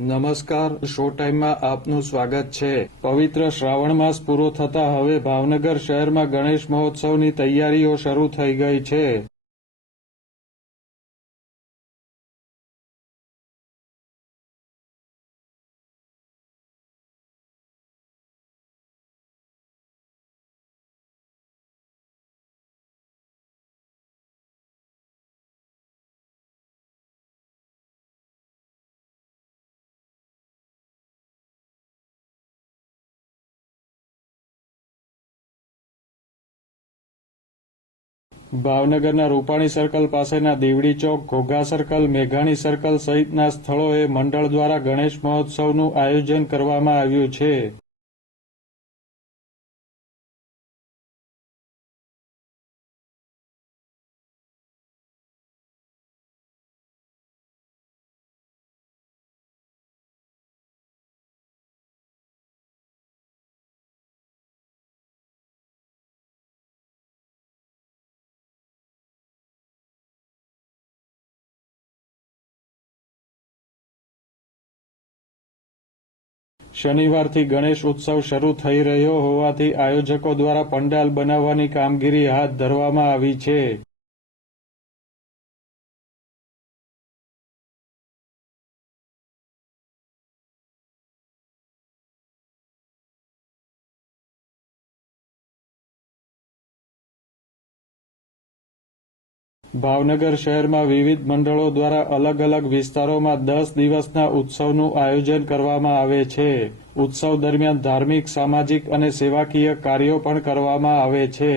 નમસ્કાર, શો ટાઈમમાં આપનું સ્વાગત છે. પવિત્ર શ્રાવણ માસ પૂરો થતા હવે ભાવનગર શહેરમાં ગણેશ મહોત્સવની તૈયારીઓ શરૂ થઈ ગઈ છે. ભાવનગરના રૂપાણી સર્કલ પાસેના દેવડી ચોક, ઘોઘા સર્કલ, મેઘાણી સર્કલ સહિતના સ્થળોએ મંડળ દ્વારા ગણેશ મહોત્સવનું આયોજન કરવામાં આવ્યું છે. શનિવારથી ગણેશ ઉત્સવ શરૂ થઈ રહ્યો હોવાથી આયોજકો દ્વારા પંડાલ બનાવવાની કામગીરી હાથ ધરવામાં આવી છે. ભાવનગર શહેરમાં વિવિધ મંડળો દ્વારા અલગ અલગ વિસ્તારોમાં દસ દિવસના ઉત્સવનું આયોજન કરવામાં આવે છે. ઉત્સવ દરમિયાન ધાર્મિક, સામાજિક અને સેવાકીય કાર્યો પણ કરવામાં આવે છે.